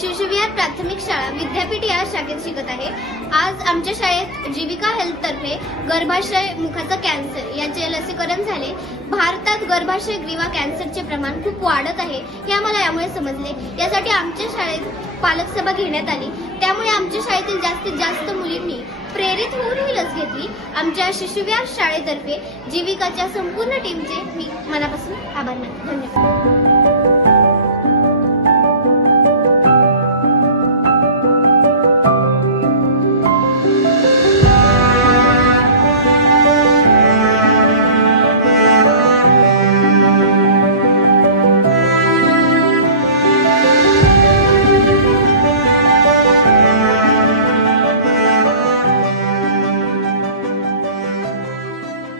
शिशुविहार प्राथमिक शाळा विद्यापीठ या शाखेत शिकत आहे। आज आमच्या शाळेत जीविका हेल्थ तर्फे गर्भाशय मुखाचा कॅन्सर याचे लसीकरण झाले। भारतात गर्भाशय ग्रीवा कॅन्सरचे प्रमाण खूप वाढत आहे हे आम्हाला यामुळे समजले। यासाठी आमच्या शाळेत पालक सभा घेण्यात आली। त्यामुळे आमच्या शाळेतील जास्तीत जास्त मुलींनी प्रेरित होऊन ही लस घेतली। आमच्या शिशुविहार शाळेतर्फे जीविकाच्या संपूर्ण टीमचे मी मनापासून आभार मानते। धन्यवाद।